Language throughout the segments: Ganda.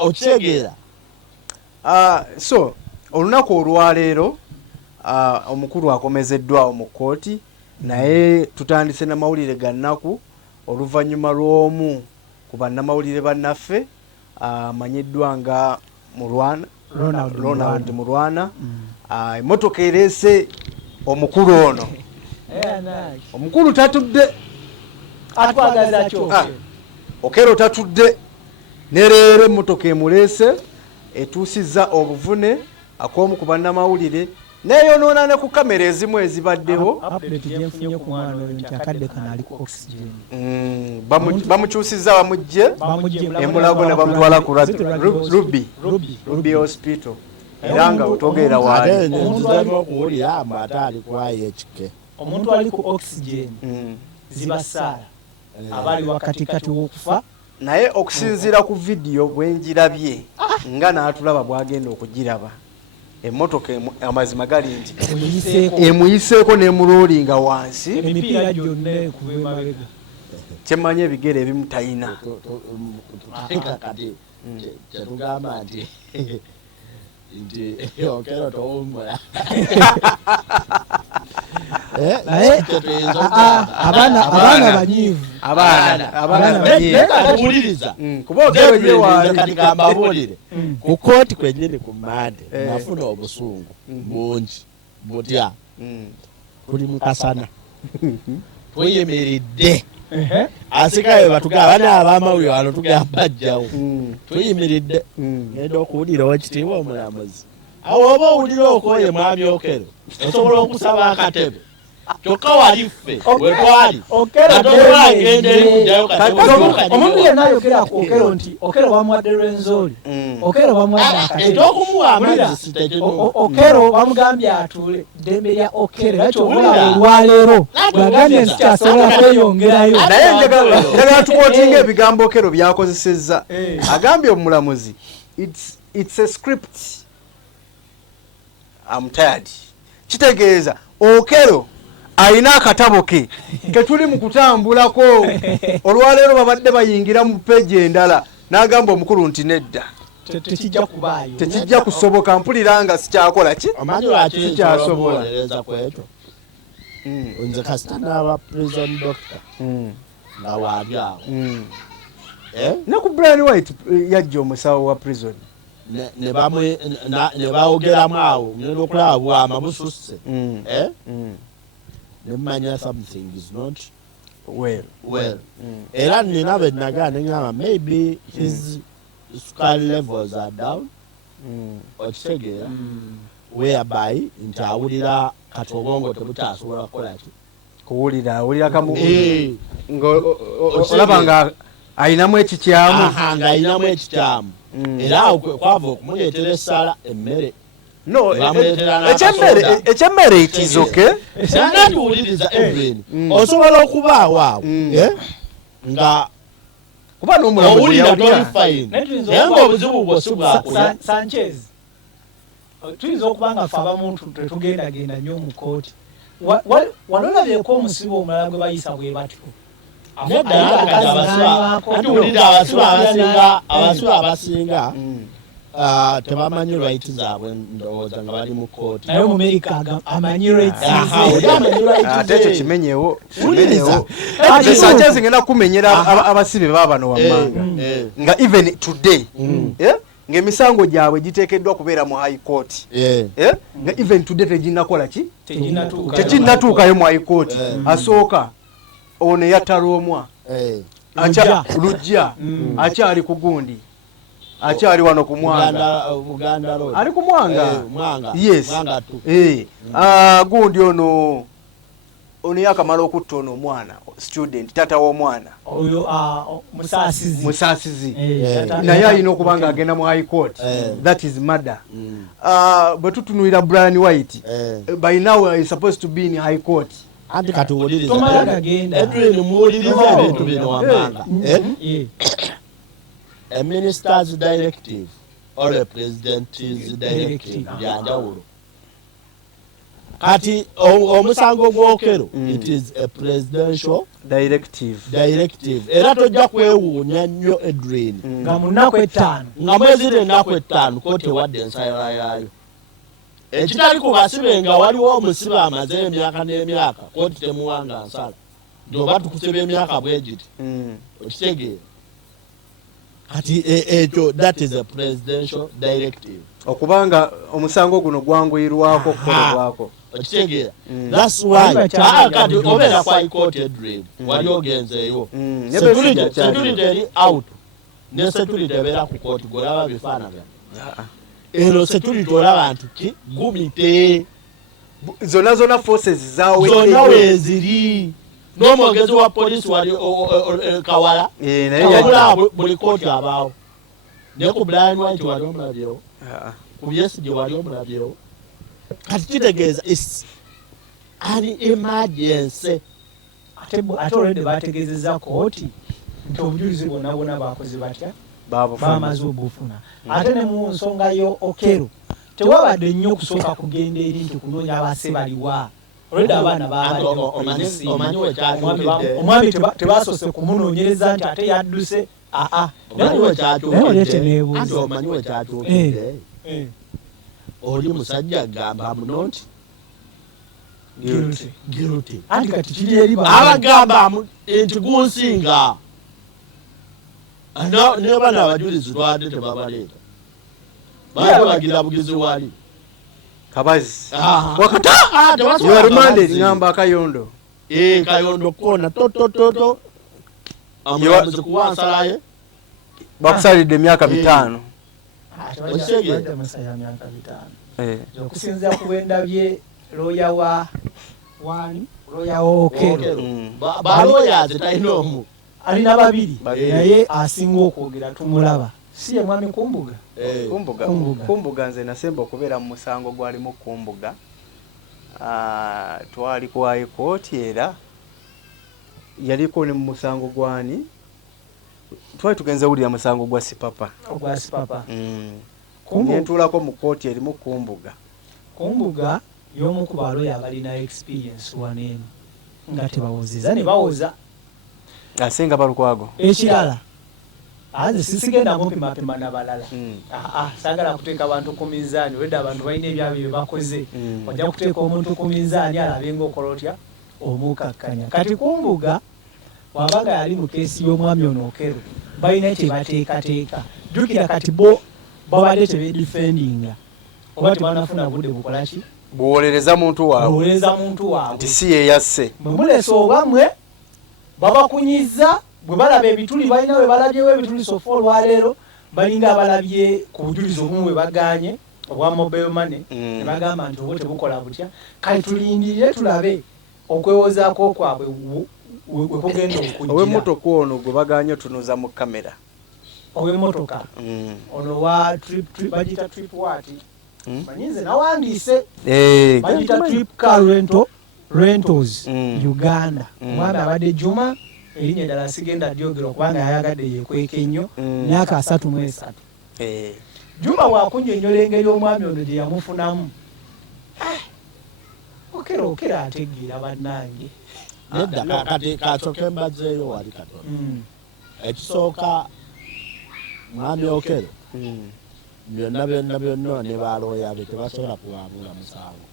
okitegeera. So olunaku olwaleero omukulu akomezeddwawo mu kkooti naye tutandise n'amawulire ga nnaku oluvannyuma lw'omu ku bannamawulire bannaffe amanyiddwa nga Ronald Mulwana. Emmotoka ereese omukulu ono. Omukulu tatudde. Atwagaza kyo. Okero tatudde. Ne leero emmotoka emuleese etuusizza obuvune ak'omu ku bannamawulire neeyonoona ne ku kamera ezimu ezibaddewo. Update gyenfunye ku mwana oyo nti akadde kano ali ku oxygen. Bamukyusizza bamugye emulago ne bamutwala ku Ruby Hospital. Era nga otogeera waali. Omuntu alimo okuwulira mbu ate ali ku IHK. Omuntu ali ku oxygen zibasaala abali wakatikati w'okufa. Naye okusinziira ku vidiyo bwenjirabye nga n'atulaba bwagenda okugiraba emmotoka amazima gali nti emuyiseeko n'emuloolinga wansi emipiira gyonna ekuva emabega. Kyemmanyi ebigere ebimu talina. Kati kyetugamba nti Okero towummula. Abaana banyiivu. Abaana banyiivu. Kuwuliriza. Kuba Okero ye waali. Kati kambabuulire. Ku kkooti kwennyini ku Mmande nafuna obusungu bungi butya. Tuli mu kasana. Tuyimiridde. Asikayo batugamba bana abamawulire wano tugamba ajjawo. Tuyimiridde. Ngenda okuwulira ekitiibwa omulamuzi. Awo oba owulira okoye mwami Okero osobola okusaba akatebe. Kyokka wali ffe we twali. Okero agenda eri kujjayo katebe. Omuntu yenna ayogera ku Okero nti Okero bamuwadde Lwenzori. Okero bamuwadde akatebe. Ekyokuwa amazzi sitekinuuka. Okero bamugambye atuule ddembe lya Okero era kyobula olwaleero bwagambye nti kyasobola kweyongerayo. Naye njagala tukootinga ebigambo Okero byakozesezza. Agambye omulamuzi it's a script. I'm tired. Kitegeeza Okero alina akatabo ke ketuli mu kutambulako olwaleero babadde bayingira mu peegi endala n'agamba omukulu nti nedda tekijja kubaayo, tekijja kusoboka, mpulira nga sikyakola ki sikyasobola kwekyo. Nze kasita n'aba prison doctor nga waali awo ne ku Brian White yajja omusawo wa prison ne bawogeramu awo ngenda okulaba bwama bususse ne mmanya something is not well. Era nina be nagana ngamba maybe his sukari levels are down okitegeera whereby nti awulira kati obwongo tebukyasobola kukola ki awulira kamu olaba nga ayinamu ekikyamu nga ayinamu ekikyamu era awo kwava okumuleetera essala emmere ekyemmere itizoke singa tuwuliriza Edwin osobola okubaawo awo nga kuba owulira toli fine naye ng'obuzibu bwo si bwakula. Sanchez tuyinza okuba nga ffe abamu tetugendagenda nnyo mu kooti walolabyeko omusibe omulala gwe bayisa bwe batyo abasibe abasinga tebamanyi right zaabwe ndowooza nga bali mu kooti naye America amanyi right ate ekyo kimenyewo Sanchez ngenda kumenyera abasibe baabano wammanga nga even today ng'emisango gyabwe giteekeddwa kubeera mu high court nga even today teginnakola ki tekinnatuukayo mu high court. Asooka ono yatalomwa lujja akyali ku gundi akyali wano ku Mwanga ali ku Mwanga yes gundi ono yakamala okutta ono omwana student tata w'omwana oyo musaasizi naye alina okuba nga agenda mu high court that is murder. Bwe tutunuulira Brian White by now is supposed to be in high court. Anti katuwuliriza Edwin muwuliriza ebintu bino wammanga a minister's directive or a president's directive byanjawulo. Kati omusango gw'Okero it is a presidential directive era tojja kwewuunya nnyo Edwin nga mu nnaku 5 nga mwezi ennaku 5 kooti ewadde ensala yaayo ekitali ku basibe nga waliwo omusibe amaze emyaka n'emyaka kooti temuwanga nsala ndoba tukusiba emyaka bwe giti okitegeera kati ekyo that is a presidential directive okubanga omusango guno gwanguyirwako kukolebwako okitegeera that's why kati obeera kwa ikooti Edwin wali ogenzeeyo security eri out ne security ebeera ku kooti golaba bifaanagana eno security olaba nti gumite zona forces zonna weeziri n'omwogezi wa polisi wali Kawala kawabula buli kooti abaawo naye ku Brian White wali omulabyewo ku Besigye wali omulabyewo kati kitegeeza is an emergency ate olwedde bategeezezza kooti nti obujulizi bwonna bakoze batya bamaze obufuna ate ne mu nsonga yo Okero tewabadde nnyo okusooka kugenda eri nti kunoonya abase baliwa olwedde abaana omwami tebasoose kumunoonyereza nti ate yadduse omanyi wekyakyukidde oli musajja gamba muno nti guilty anti kati kiri eri abagamba nti gunsinga ne bana abajulizi lwadde tebabaleeta baali bagira bugizi wali kabazi wakati you are reminded ngamba Kayondo Kayondo kona toto amuzi kuwansalaye bakusalidde emyaka 5 okusinza ku bwendabye looya wa Okero balooya talina omu alina babiri naye asinga okwogera tumulaba si ye mwami Kumbuga nze nasemba okubeera mu musango gwalimu Kumbuga twali kwa ikooti era yaliko ne mu musango gwani twali tugenze wulira musango gwa Sipapa nentulako mu kooti erimu Kumbuga y'omu ku balooya abalina experience waneeno nga tebawozeza ne bawoza asenga balukwago ekirala anze sisigenda mumpimapima n'abalala saagala kuteeka abantu ku minzaani olwedde abantu balina ebyabyo bye bakoze ojja kuteeka omuntu ku minzaani alabe ng'okola otya omukakkanya kati Kumbuga wabaga yali mu keesi y'omwami ono Okero balina kye bateekateeka jjukira kati bo babadde tebedifendinga oba tebanafuna budde bukolaki buwolereza muntu waabwe nti si ye yasse mwe mulesa oba mwe babakunyiza bwe balaba ebituli balina bwe balabyewo ebituli sofa olwaleero balinga abalabye ku bujulizi obumu bwe baganye obwa mobile money ne bagamba nti obwo tebukola butya kale tulindirire tulabe okwewozaako kwabwe wekugenda okujjira ow'emmotoka ono gwe baganye tunuza mu kamera ow'emmotoka ono wa bagita trip wati manyinze nawandiise bagita trip car rentals Uganda omwami abadde Juma erinnya ddala sigenda lyogera kubanga yayagadde yekweka ennyo myaka 33 Juma wakunjonnyola engeri omwami ono gye yamufunamu Okero ategeera bannange nedda kati kacoke mbazzeeyo wali katono ekisooka mwami Okero byonna ne balooya be tebasobola kuwabula musango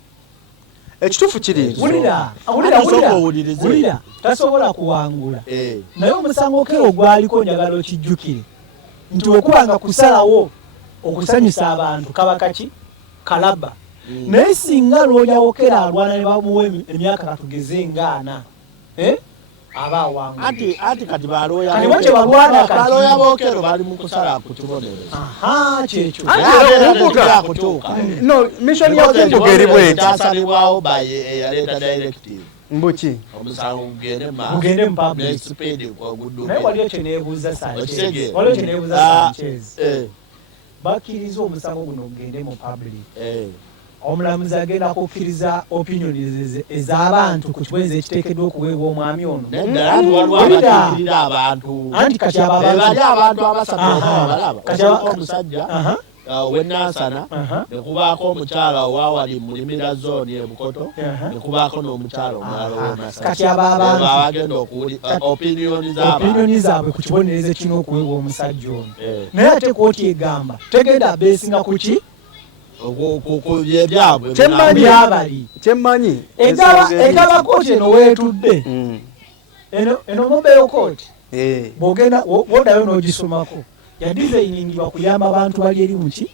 ekituufu kiri wulira tasobola kuwangula naye omusango Okero gwaliko njagala okijjukire nti okubanga kusalawo okusanyusa abantu kabakaki kalaba naye singa looya Okero alwana ne bamuwa emyaka katugeze nga 4 aba awangula anti kati balooya Okero bali mu kusala ku kibonerezo kyekyo mission ya Kumbuga eri bweti kyasalibwawo eyaleeta directive mbuki omusango gugende mu public speed naye waliyo kye neebuuza Sanchez bakkiriza omusango guno gugende mu public omulamuzi agenda kukkiriza opinions ez'abantu ku kibonerezo ekiteekeddwa okuweebwa omwami ono abantu anti kati abantu abasatu omusajja w'ennansana ne kubaako omukyala owawali mulimira zooni e Bukoto ne kubaako n'omukyala omulala ow'ennansana kati abo abantu bagenda okuwulira opinioni zaabwe ku kibonerezo kirina okuweebwa omusajja ono naye ate kooti egamba tegenda beesinga ku ki byabwe byabali kyemmanyi egaba kooti eno weetudde eno mobile kooti bw'ogenda woddayo n'ogisomako yadizayiningibwa kuyamba abantu bali eri muki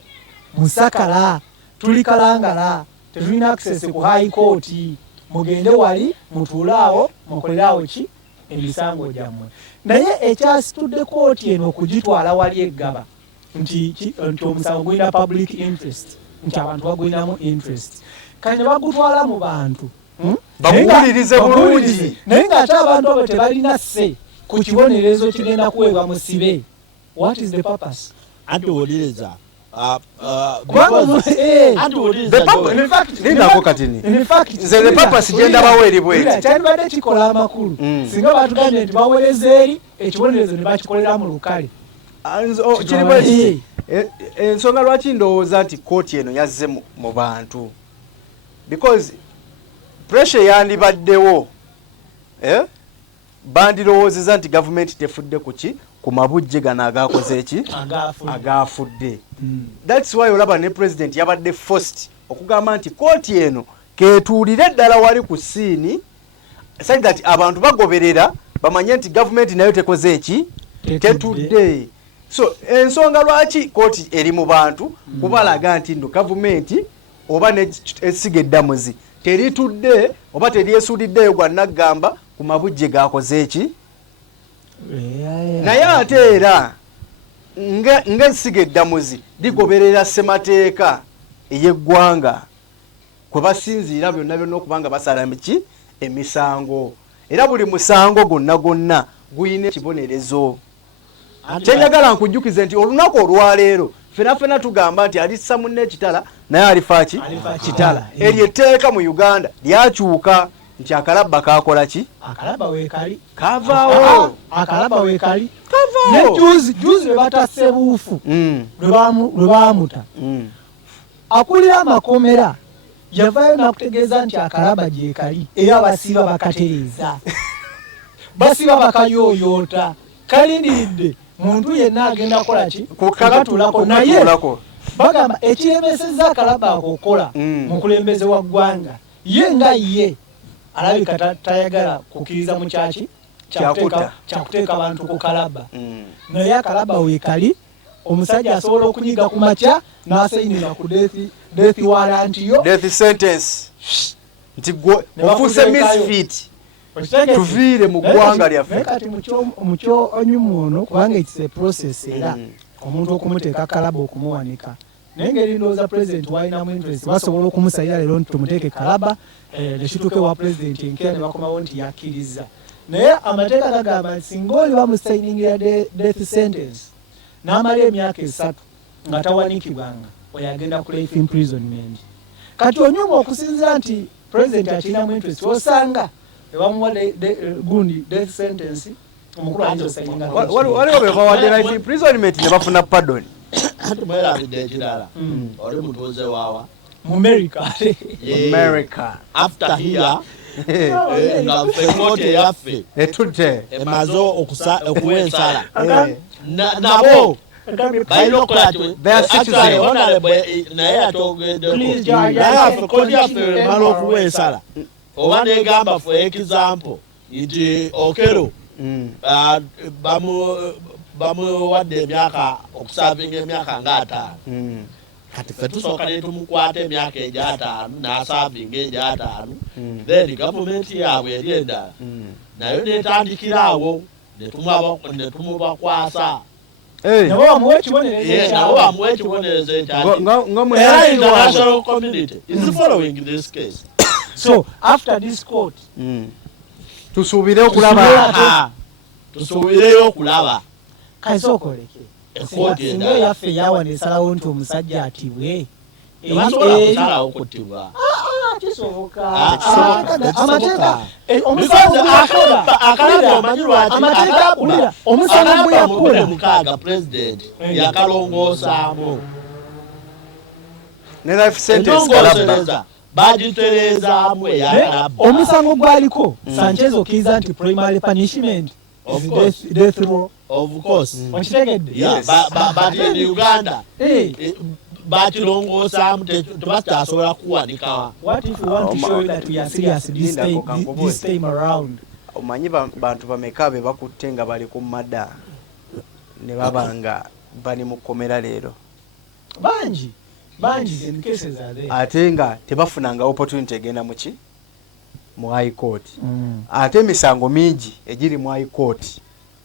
musakala tuli kalangala tetulina access ku high court mugende wali mutuulaawo mukoleraawo ki emisango gyammwe naye ekyasitudde kooti eno okugitwala wali eggaba nti omusango gulina public interest nti abantu bagulinamu interest kati ne bagutwala mu bantu bakuwulirize bulungi naye ng'ate abantu abo tebalina sse ku kibonerezo kigenda kuweebwa musibe. What is the purpose? Anti wuliriza the purpose genda baweeri bweti kyandibadde kikola amakulu singa batugambye nti baweereza eri ekibonerezo ne bakikolera mu lukale kiri bweki. Ensonga lwaki ndowooza nti kooti eno yazze mu bantu because pressure yandibaddewo bandirowoozeza nti gavumenti tefudde kuki ku mabujje gano agakoze eki agafudde. That's why olaba ne president yabadde forced okugamba nti kooti eno ketuulire ddala wali ku siini such that abantu bagoberera bamanye nti gavumenti nayo tekoze eki tetudde. So ensonga lwaki kooti eri mu bantu kubalaga nti ndo gavumenti oba n'essiga eddamuzi teritudde oba teryesuuliddeyo gwa naggamba ku mabujje gakoze eki. Naye ate era ng'essiga eddamuzi ligoberera ssemateeka ey'eggwanga kwe basinziira byonna byonna okubanga basala ki emisango era buli musango gonna guyina ekibonerezo. Kyenjagala nkujjukize nti olunaku olwaleero fena tugamba nti alissa munne ekitala naye alifa ki kitala. Eryo etteeka mu Uganda lyakyuka nti akalabba kakola ki akalaba weekali kavaawo akalaba weekali kavaawo juzi lwe batasse buufu lwe baamuta akulira amakomera yavaayo nakutegeeza nti akalaba gyekali era basiba bakatereeza basiba bakayooyoota kalindiridde muntu yenna agenda kukola ki kukatuulako naye bagamba ekiremesezza akalaba akokola mukulembeze wa ggwanga ye nga ye alabika tayagala kukkiriza mu kyaki kyakuteeka abantu ku kalaba naye akalaba weekali omusajja asobola okunyiga ku makya n'asayinira ku death warrant yo death sentence nti ofuuse misfit tuviire mu ggwanga lyaffe. Kati mukyo onyumu ono kubanga it's a process era omuntu okumuteeka kalaba okumuwanika naye ngeri ndowooza president walinamu interest basobola okumusayira leero nti tumuteeke kalaba nekituuke wa president enkeera ne bakomawo nti yakkiriza naye amateeka gagamba nti singa oli bamusayiningira death sentence n'amala emyaka 3 nga tawanikibwanga oyo agenda ku life imprisonment. Kati onyuma okusinzira nti president akirinamu interest osanga ebamuwa gundi death sentence omukulu ayinza osayininga waliwo be bawadde life imprisonment ne bafuna pardon. Anti mwerabidde ekirala oli mutuuze waawa mu America after here nga fekooti eyaffe etudde emaze okuwa ensala nabo balina okukola naye atogeddeko naye affe kooti yaffe emala okuwa ensala oba negamba for example nti Okero bamuwadde emyaka okusavinga emyaka nga 5 kati ffe tusooka ne tumukwata emyaka egy'ataano n'asavinga egy'ataano then gavumenti yaabwe eri endala nayo netandikira awo ne tumubakwasa nabo bamuwa ekibonerezo era international community is following this case. So after this court tusuubireyo okulaba kaisokoleke singa yaffe yawana esalawo nti omusajja atibwe ebasobola kuttibwa kisoboka amateeka omusango gwe yakola mukaaga president yakalongoosaamu ne life sentence kalabba bagitereza amwe yakalabba omusango gwaliko Sanchez okiriza nti primary punishment is death row of course okitegedde but in Uganda bakirongoosamu tebakyasobola kuwanika. What if we want to show you that we are serious this time around? Omanyi bantu bameka be bakutte nga bali ku mada ne babanga bali mu komera leero banji in cases are there ate nga tebafunanga opportunity egenda mu high court ate emisango mingi egiri mu high court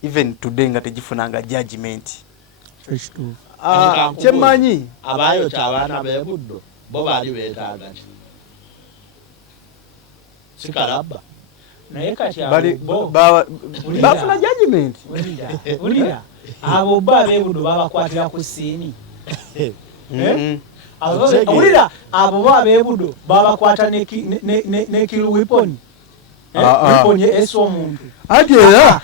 even today nga tegifunanga judgment. Kyemanyi abayo abaana b'ebuddo bo baali beetaaga ki sikalabba naye kati bafuna judgment. Ulira abo ab'ebuddo babakwatira ku siini. Ulira abo ab'ebuddo babakwata ne kill weapon. Weapon yesu omuntu ate era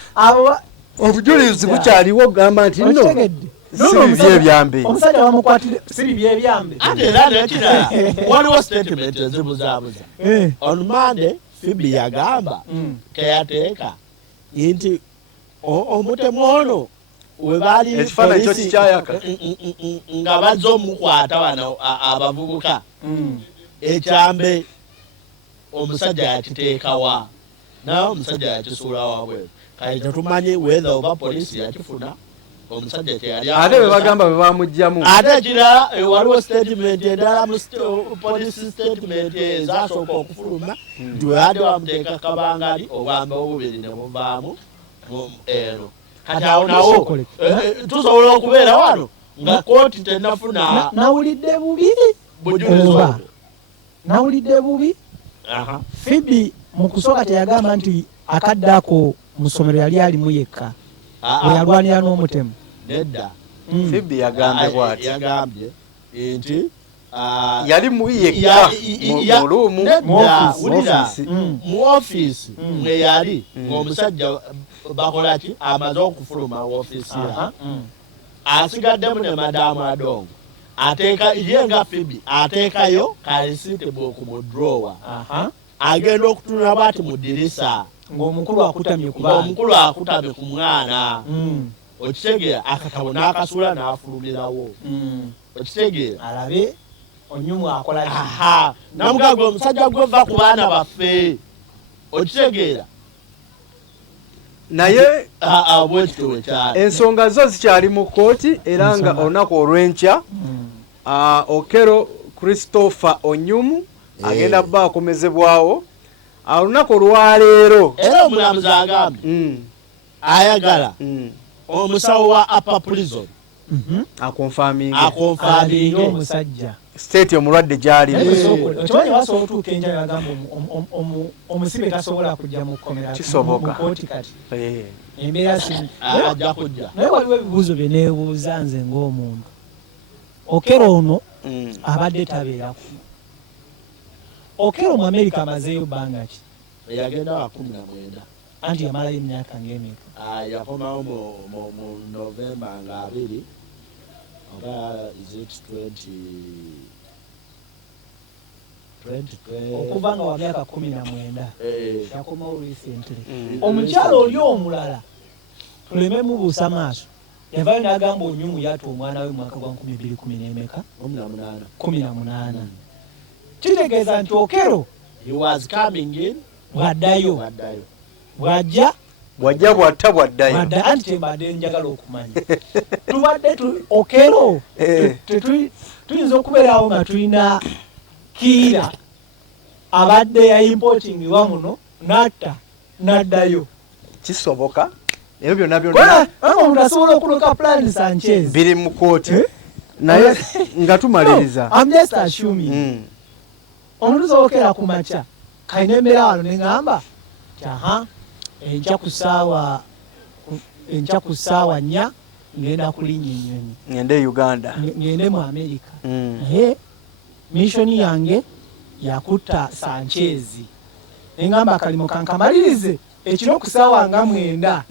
obujulizi bukyaliwo gamba nti no ebyambe omusajja bamukwatire si ebyambe ate era nekirala waliwo statement ezibuzaabuza on Monday Fibi yagamba keyateeka nti omutemu ono we baali ekifaananyi kyo kikyayaka nga bazze omukwata wano abavubuka ekyambe omusajja yakiteekawa naye omusajja yakisuula wabweru kale tetumanyi whether oba poliisi yakifuna omusajja kyeyali ate be bagamba be bamugjamu ate ekirala waliwo statement endala mu poliisi statement ezasooka okufuluma nti webadde bamuteeka kabangali obwambe obubiri ne buvaamu eno kati awo nawo tusobola okubeera wano nga kooti tenafuna nawulidde bubi bujulizo nawulidde bubi Fibi mu kusooka teyagamba nti akaddako mu ssomero yali alimu yekka bwe yalwanira n'omutemu nedda Fibi yagambye bw'ati yagambye nti yali yekka mu luumu mu ofiisi mwe yali ng'omusajja bakola ki amaze okufuluma ofiisi ya asigaddemu ne madaamu Adongo ateeka ye nga Fibi ateekayo kalisite bwoku mu drowa agenda okutunula bwati mu ddirisa ng'omukulu akutamye ku mwana okitegeera akatabo n'akasula n'afulumirawo okitegeera alabe onyumu akola namugamba omusajja gwe va ku baana baffe okitegeera naye bwekito wekyali ensonga zo zikyali mu kooti era nga olunaku olw'enkya Okero Christopher Onyumu agenda kuba akomezebwawo olunaku olwaleero era omulamuzi agambye ayagala omusawo wa upper prison akonfaminga omusajja state omulwadde gyalimu okimanyi basobola otuuka enjala bagamba omusibe tasobola kujja mu kkomera kisoboka mukooti kati embeera ajja kujja naye waliwo ebibuuzo bye neebuuza nze ng'omuntu Okero ono abadde tabeera ku Okero mu Amerika amazeeyo bbanga ki yagenda wa 19 anti yamalayo emyaka ng'emeka yakomawo mu Novemba nga 2 oba is it 20 okuva nga wa myaka 19 yakomawo recently omukyalo oli omulala tuleme mubuusa maaso yavayo n'agamba Onyumu yatwa omwana we mu mwaka gwa 2018 kitegeeza nti Okero he was coming in bwaddayo bwajja bwatta bwaddayo anti tembadde njagala okumanya tubadde Okero tuyinza okubeerawo nga tulina Kiira abadde ya importing wa muno natta naddayo kisoboka ebyo byonna omuntu asobola okuloka plan Sanchez biri mu kooti naye nga tumaliriza I'm just assuming omuntu sookera ku makya kalina embeera wano neŋŋamba enkya ku ssaawa 4 ngenda kulinnya ennyonyi ngende Uganda ngende mu Amerika naye missoni yange yakutta Sanchez neŋŋamba akalimo kankamalirize ekiro ku ssaawa nga 9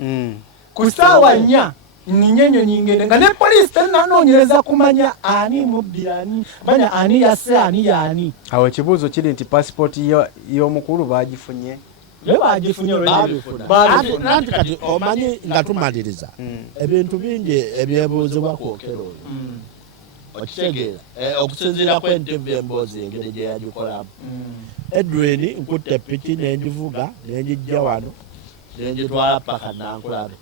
ku ssaawa 4 ninyenyo nyingende nga ne police tenanoonyereza kumanya ani mubbi ani manya ani yasse ani yaani awo ekibuuzo kiri nti passport y'omukulu bagifunye bagifunye nanti kati omanyi nga tumaliriza ebintu bingi ebyebuuzibwa kwokero oyo okitegeera okusinziira kw'entevu emboozi engeri gye yagikolamu Edwin nkutte piki nengivuga nengijja wano nengitwala paka Nankulabe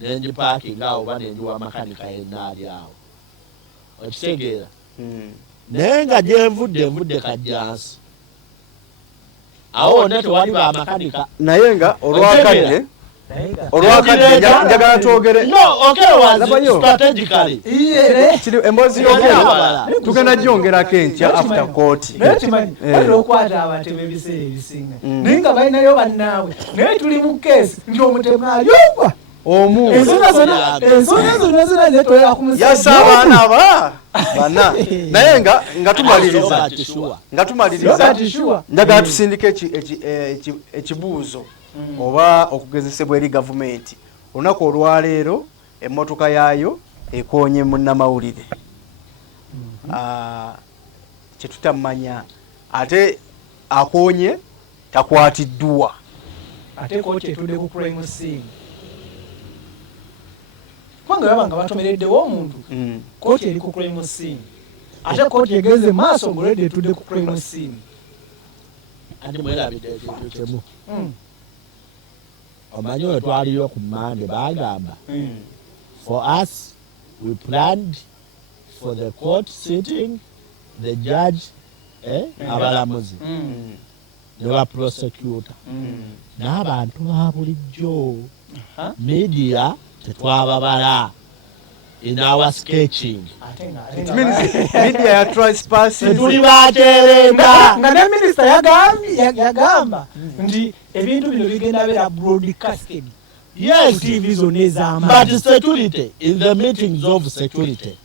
nengipakinga awo oba nenjiwa makanika yenna ali awo okitegeera naye nga gyenvudde kajjansi awo ne tewali bamakanika naye nga olwakadde njagala twogere emboozi y'okero tugenda gyongerako enkya after court okwata abatebe ebiseera ebisinga naye nga balinayo bannaabwe naye tuli mu keesi nti omutemu alyogwa omu ensonga zonna zetolera ku musajja yasa abaana bana naye nga tumaliriza njagala tusindike ekibuuzo oba okugezesebwa eri gavumenti olunaku olwaleero emmotoka yaayo ekoonye munnamawulire kyetutamanya ate akoonye takwatiddwa ate kooti etudde ku crime scene kubanga baba nga batomereddewo omuntu kooti eri ku crime scene ate kooti egeze maaso ngolwedde etudde ku crime scene ati mwerabidde ekintu kimu omanyi oyo twaliyo ku Mande bagamba for us we planned for the court sitting the judge abalamuzi ne ba prosecutor n'abantu ba bulijjo media tetwababala in our sketching media ya trespassing tuli baterenda nga ne minister yagamba nti ebintu bino bigenda bera broadcasted yes TV zone ezama but security in the meetings of security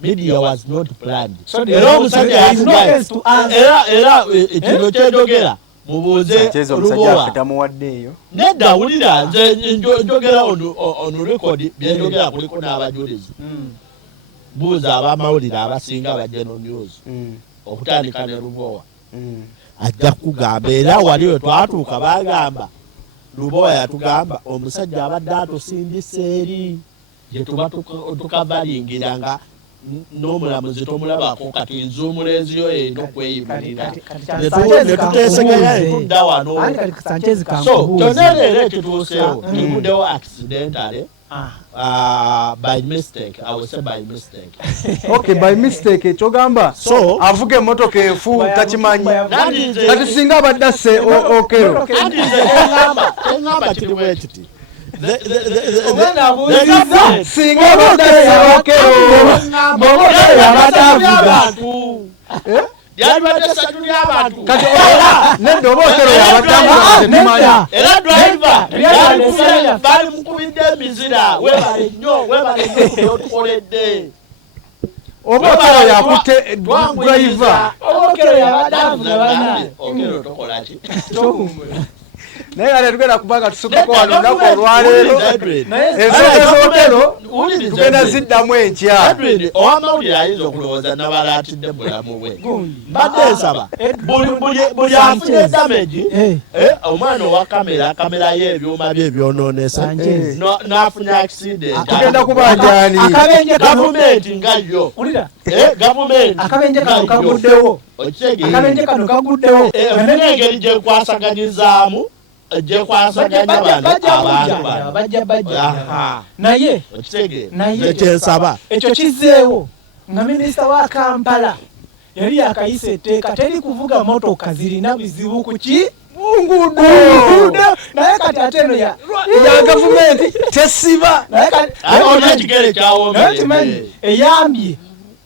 media was not planned era omusajja era ekino kyedogera mubuuze omusajja afitamuwaddeeyo nedda wulira nze njogera on record byendogera kuliko n'abajulizi buuza abamawulire abasinga aba General News okutandika ne Lubowa ajja kugamba era wali we twatuuka bagamba Lubowa yatugamba omusajja abadde atusindise eri gye tuba tukavalingira nga n'omulamuzi tomulabako kati nzuumuleeziyo eno okweyimirira ne tuteeseganya etudda wano so kyonna leero ekituuseewo kivuddewo accidentally by mistake I will say by mistake okay by mistake ekyogamba so avuga emmotoka enfu takimanyi kati singa abadde asse okero engamba kiri bwe kiti singa abadde asse okero kati nedda oba okero yabatambuza era driver bali mukubidde emizira webale nnyo kubyotukoledde oba okero yakutte driver okero yabadde avuga bana okero tokolaki naye ate tugenda kubanga tusukkako wano olunaku olwaleero ensonga z'okero tugenda ziddamu enkya owamawulire ayinza okulowooza nabalaatidde bulamu bwe mbadde nsaba buli afunye damage omwana owa kamera ye ebyuma bye ebyonoonesa n'afunye accident tugenda kubajani gavumenti nga yo gavumenti akabenje kano kaguddewo akabenje kano kaguddewo engeri gyekwasaganyizaamu naye kyensaba ekyo kizeewo nga minisita wa Kampala yali yakayisa etteeka teri kuvuga motoka zirina bizibu kuki nguudo naye kati ate eno ya gavumenti tesiba naye eyambye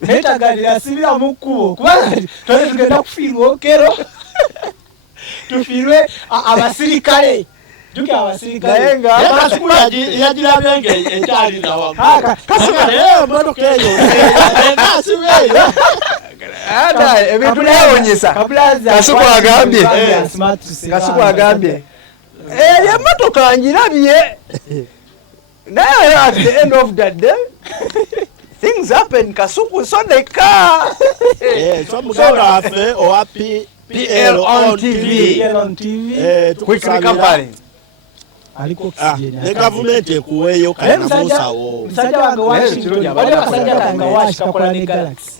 naye tagalira sibira mu kkubo kubanga twali tugenda kufiirwa okero tufiirwe abasirikale juka abasirikale naye nga yagirabye ekyali nawamu motoka eyo engasibeeyo ata ebintu byewonyesa Kasuku agambye eyo emmotoka ngirabye Now at the end of the day, things happen. Kasuku so they car. So muganda wafe owa PL on TV. PL on TV. Quickly company. Aliko ne government ekuweyo kanamusawo. Msajja wange Washington. Wali basajja wange Washington kakola ne Galaxy.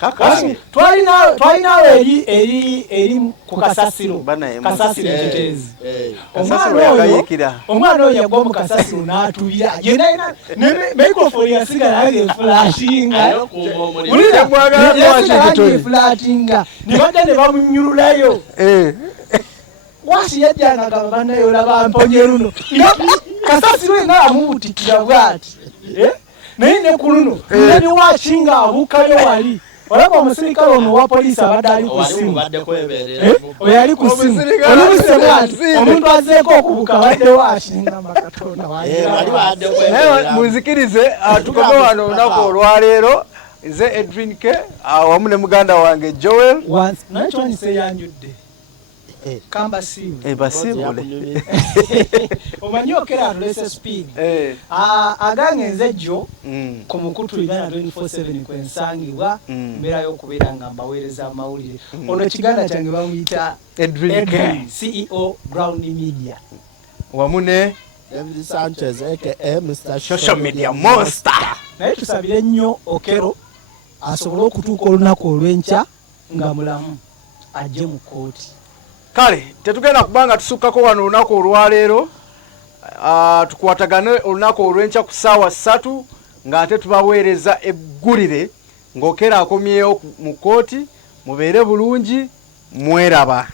Kakasi. Twalina eri ku Kasasiro. Kasasiro ekitezi. Omwana oyo yagwa mu Kasasiro n'atubira. Yena microphone yasigala ng'eflashinga. Mulira ng'eflashinga. Ne bajja ne bamunyululayo. Washi yajjanga nga bannayo olaba mponye luno. Kasasiro nga amubutikira bw'ati. Naye ne ku luno ne washinga abukayo wali. Olaba omusirikale ono wa poliisi abadde ali ku simu. Oyo ali ku simu. Olubise bwati omuntu azeeko okubuka badde washinga Katonda wali badde naye muzikirize tukome wano olunaku olwaleero nze Edwin K awamu ne muganda wange Joel. Naye twanyise yanjudde. Kamba simu. Basibule. Omanyi okera atulese speed. Agange nze jjo ku mukutu Uganda 24/7 kwensangibwa mbeera y'okubeera nga mbaweereza amawulire. Ono ekiganda kyange bamuyita Edwin K, CEO Ground Media. Wamu ne David Sanchez aka Mr. Social Media Monster. Naye tusabire nnyo Okero asobole okutuuka olunaku olw'enkya nga mulamu ajje mu kooti. Kale tetugenda kubanga tusukkako wano olunaku olwaleero tukwatagane olunaku olw'enkya ku ssaawa 3 ng'ate tubaweereza eggulire ng'Okera akomyeyo mu kooti. Mubeere bulungi, mweraba.